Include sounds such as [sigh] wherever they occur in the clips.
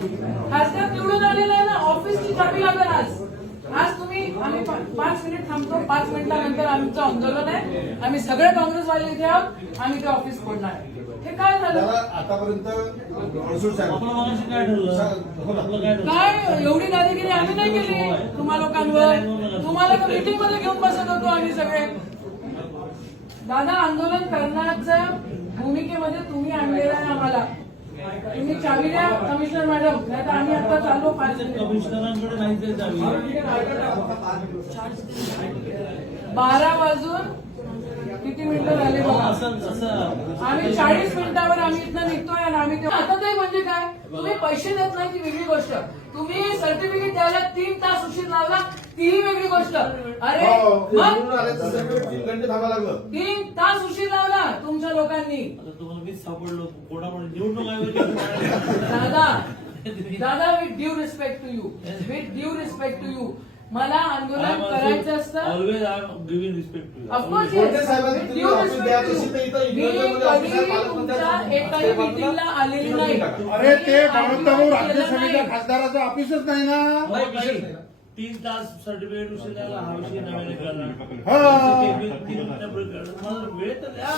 खासदार निवडून आलेला आहे ना ऑफिसची चाबी लागेल आज. आज तुम्ही आम्ही पाच मिनिट थांबतो पाच मिनिटानंतर आमचं आंदोलन आहे. आम्ही सगळे काँग्रेसवाले इथे आहोत आम्ही ते ऑफिस फोडणार आहे. हे काय झालं? दादा आतापर्यंत मगाशी काय एवढी दादागिरी आम्ही नाही केली. तुम्हा लोकांवर तुम्हाला मीटिंगमध्ये घेऊन बसत होतो आम्ही सगळे. दादा आंदोलन करण्याच्या भूमिकेमध्ये तुम्ही आणलेलं आहे आम्हाला. तुम्ही चावी द्या कमिशनर मॅडम नाही तर आम्ही आता चाललो. कमिशनरांकडे नाही ते चावी. बारा वाजून किती मिनिटं झाले बघा? आम्ही चाळीस मिनिटावर आम्ही इथनं निघतोय आणि आम्ही आता ते म्हणजे काय? तुम्ही पैसे देत नाही ती वेगळी गोष्ट. तुम्ही सर्टिफिकेट द्यायला तीन तास उशीर लावला तीही वेगळी गोष्ट. अरे हो, ते मग? सगळे तीन घंटे थांबावं लागलं. तीन तास उशीर लावला तुमच्या लोकांनी. आता तुम्हाला मीच सापडलो [laughs] निवडणूक आयोगाची दादा दादा with due respect to you with due respect to you मला आंदोलन करायचं असतं. Always I am giving respect to of course कोणत्या साहेबांनी तुम्ही ऑफिस द्यायचं असेल तर इथं मी इंग्रजांमध्ये ऑफिस आहे, कधी पालकमंत्र्यांचं तुमच्या ऑफिस आहे. एकाही मिटिंगला आलेली नाही. अरे ते नाही. खासदाराचं ऑफिसच नाही ना? तीन तास सर्टिफिकेट उशीर द्यायला हा विषय नव्याने करणार हा. वेळ तर द्या.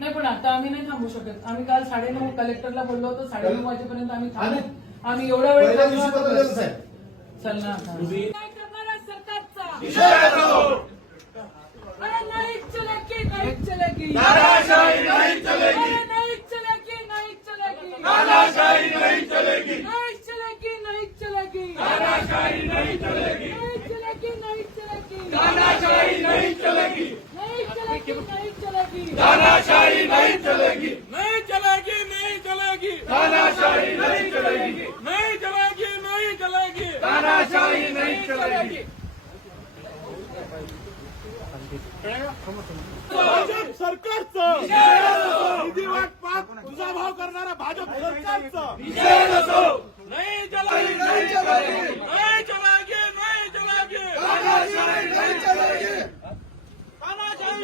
नाही पण आता आम्ही नाही थांबू शकत. आम्ही काल साडेनऊ कलेक्टरला बोललो होतो साडेनऊ वाजेपर्यंत आम्ही थांबू. आम्ही एवढा वेळ चल ना आता. तुम्ही काय करणार आहे सरकारचा अरे नहीं चलेगी नहीं चलेगी तानाशाही नहीं चलेगी। अरे नहीं चलेगी नहीं चलेगी तानाशाही नहीं चलेगी नहीं चलेगी नहीं चलेगी तानाशाही नहीं चलेगी नहीं चलेगी नहीं चलेगी तानाशाही नहीं चलेगी नहीं चलेगी नहीं चलेगी तानाशाही नहीं चलेगी। नहीं चलेगी नहीं चलेगी। तानाशाही नहीं चलेगी। नहीं चलेगी नहीं चलेगी। तानाशाही नहीं चलेगी। भाजप सरकारचं निधी वाटपात तुझा भाव करणारा भाजप सरकारचं नाही चलेगी नाही चलेगी। नाही चलेगी नाही चलेगी।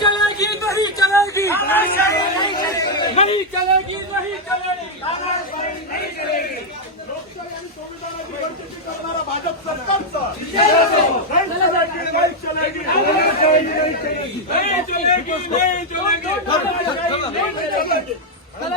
चलेगी तानाशाही पालकमंत्र्यांचं नहीं चलेगी। नहीं चलेगी तानाशाही नाही चलेगी। नहीं चलेगी नहीं चलेगी नहीं चलेगी नहीं चलेगी करणारा भाजप सरकारचं नाही चलेगी नाही चलेगी नाही चलेगी नाही चलेगी Don't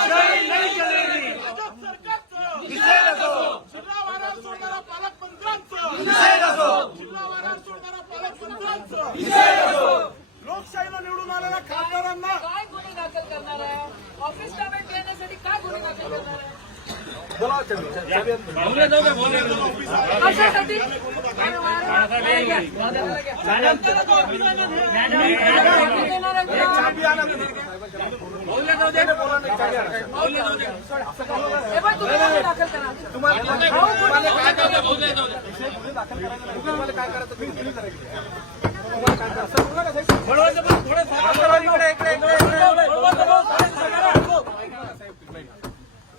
चलेगी भाजप सरकारचं निषेध असो जिल्हा वारा सोडणारा पालकमंत्र्यांचं निषेध असो जिल्हा वारा सोडणारा पालकमंत्र्यांचं निषेध असो लोकशाहीला निवडून आलेल्या खासदारांना काय गुन्हे दाखल करणार आहे ऑफिस ताब्यात घेण्यासाठी काय गुन्हे दाखल करणार आहे कशासाठी हे पण तुम्ही गुन्हे दाखल करा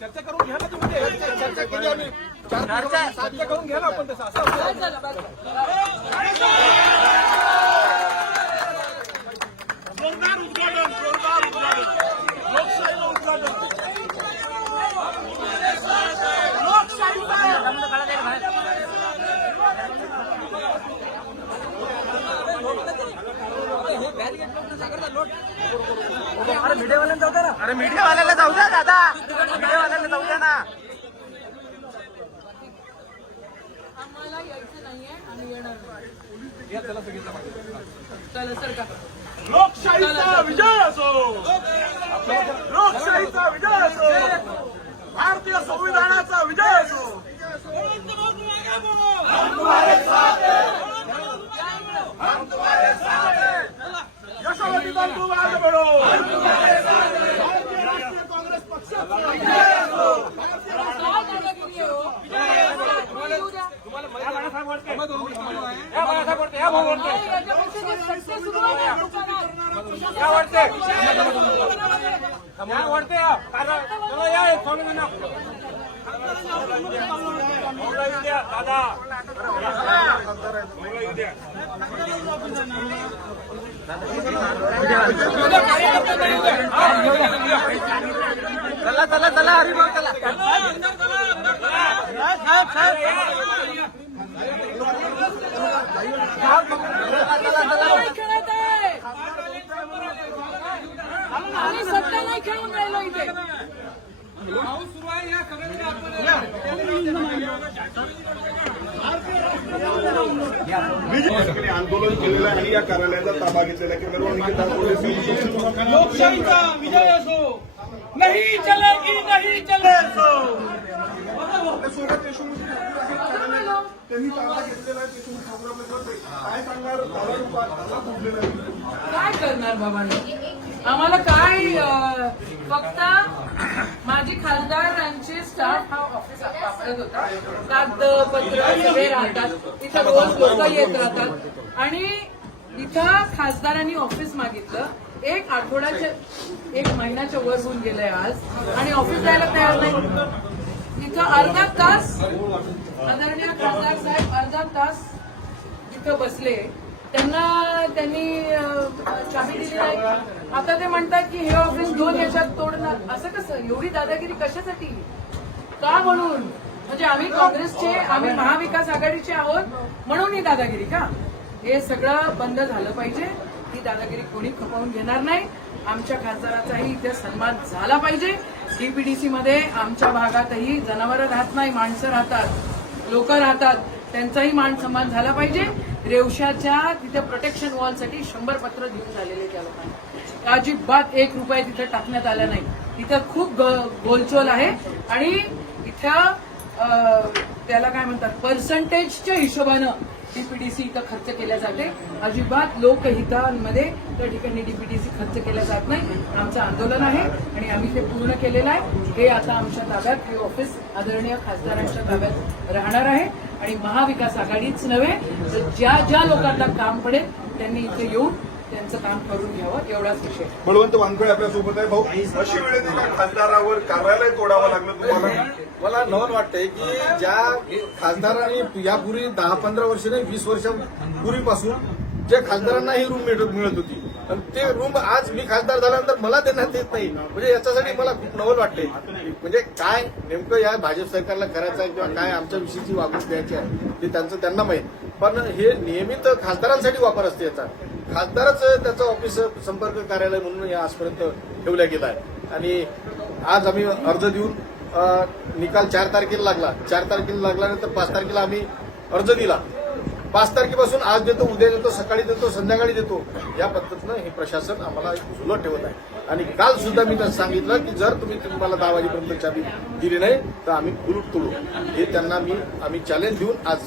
चर्चा करून घ्या ना तुम्ही ते. चर्चा केली आम्ही चार साध्य करून घ्या ना आपण तसं असं काय झालं बघा. अरे मीडियावाल्याला जाऊ द्या दादा. मीडियावाल्याला जाऊ द्या ना. आम्हाला यायचं नाहीये आणि येणार नाही. चला सर का? लोकशाहीचा विजय असो. लोकशाहीचा विजय असो. भारतीय संविधानाचा विजय असो. यशोमती बापू आगे बढ़ो भारतीय राष्ट्रीय काँग्रेस पक्षाचा विजय असो काय दादागिरी आहे हो? येऊ द्या. नाही, याच्यापेक्षा जे success सुरू आहे ना, तुमचं काय? चला चला चला हरिभाऊ चला नाही खेळत आहे. आम्ही सत्ता नाही खेळून राहिलो इथे बीजेपी आंदोलन केलेलं आहे आणि या कार्यालयाचा ताबा घेतलेला लोकशाहीचा विजय असो नाही चलेगी नाही चले देशमुख त्यांनी ताबा घेतलेला आहे काय सांगणार? काय करणार बाबांनी? आम्हाला काय फक्त माझी खासदारांची स्टाफ हा ऑफिस वापरत होता कागदपत्र सगळे राहतात. इथं रोज लोक येत राहतात. आणि इथं खासदारांनी ऑफिस मागितलं. एक आठवड्याच्या एक महिन्याच्या वर होऊन गेलंय आज. आणि ऑफिस जायला तयार नाही. इथं अर्धा तास आदरणीय खासदार साहेब अर्धा तास तिथं बसले. त्यांना त्यांनी चाबी दिली नाही आता ते म्हणतात की हे ऑफिस दोन याच्यात तोडणार. असं कसं? एवढी दादागिरी कशासाठी? का म्हणून? म्हणजे आम्ही काँग्रेसचे आम्ही महाविकास आघाडीचे आहोत म्हणून ही दादागिरी का? हे सगळं बंद झालं पाहिजे. ही दादागिरी कोणी खपवून घेणार नाही. आमच्या खासदाराचाही इथे सन्मान झाला पाहिजे. डीपीडीसी मध्ये आमच्या भागातही जनावरं राहत नाही माणसं राहतात लोक राहतात. त्यांचाही मान सन्मान झाला पाहिजे. रेवशाच्या तिथे प्रोटेक्शन वॉलसाठी शंभर पत्र घेऊन झालेले त्या लोकांना. अजिबात एक रुपया तिथे टाकण्यात आला नाही. तिथं खूप ग- गोलचोल आहे. आणि इथं त्याला काय म्हणतात पर्सेंटेजच्या हिशोबानं डीपीडीसी इथं खर्च केल्या जाते. अजिबात लोकहितांमध्ये त्या ठिकाणी डीपीडीसी खर्च केला जात नाही. आमचं आंदोलन आहे आणि आम्ही ते पूर्ण केलेलं आहे. हे आता आमच्या ताब्यात हे ऑफिस आदरणीय खासदारांच्या ताब्यात राहणार आहे. आणि महाविकास आघाडीच नव्हे तर ज्या ज्या लोकांना काम पडेल त्यांनी इथे येऊन त्यांचं काम करून घ्यावं एवढाच विषय. बळवंत वानखडे आपल्यासोबत आहे. भाऊ अशी एका खासदारावर कार्यालय तोडावं लागलं तुम्हाला? मला नवल वाटतंय की ज्या खासदारांनी यापूर्वी दहा पंधरा वर्ष नाही वीस वर्षापूर्वीपासून ज्या खासदारांना ही रूम मिळत मिळत होती ते रूम आज मी खासदार झाल्यानंतर मला देण्यात येत नाही. म्हणजे याच्यासाठी मला खूप नवल वाटते. म्हणजे काय नेमकं या भाजप सरकारला करायचं आहे किंवा काय आमच्याविषयी वागणूक द्यायची आहे ते त्यांचं त्यांना माहीत. पण हे नियमित खासदारांसाठी वापर असते याचा. खासदारच त्याचं ऑफिस संपर्क कार्यालय म्हणून या आजपर्यंत ठेवल्या गेला आहे. आणि आज आम्ही अर्ज देऊन निकाल चार तारखेला लागला. चार तारखेला लागल्यानंतर पाच तारखेला आम्ही अर्ज दिला. पाच तारखेपासून आज देतो उद्या देतो सकाळी देतो संध्याकाळी देतो. या पद्धतीनं हे प्रशासन आम्हाला झुलत ठेवत आहे. आणि काल सुद्धा मी त्यांना सांगितलं की जर तुम्ही तुम्हाला दहा वाजेपर्यंत चाबी दिली नाही तर आम्ही कुलूप तोडू. हे त्यांना मी आम्ही चॅलेंज देऊन आज.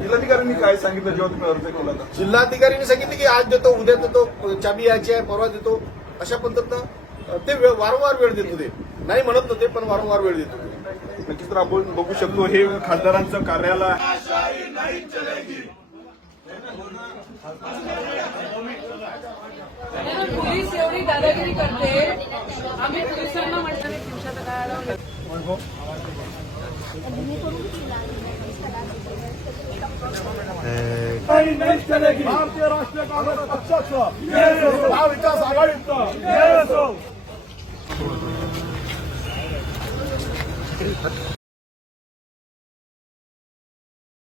जिल्हाधिकाऱ्यांनी काय सांगितलं जेव्हा तुम्ही अर्ज केला जिल्हाधिकाऱ्यांनी सांगितलं की आज देतो उद्या देतो चाबी यायची आहे परवा देतो. अशा पद्धतीनं ते वारंवार वेळ देत होते. नाही म्हणत नव्हते पण वारंवार वेळ देत होते. नक्कीच तर आपण बघू शकतो हे खासदारांचं कार्यालय पोलीस एवढी दादागिरी करते. आम्ही पोलिसांना म्हटलं भारतीय राष्ट्रीय काँग्रेस पक्षाचं महाविकास आघाडीचं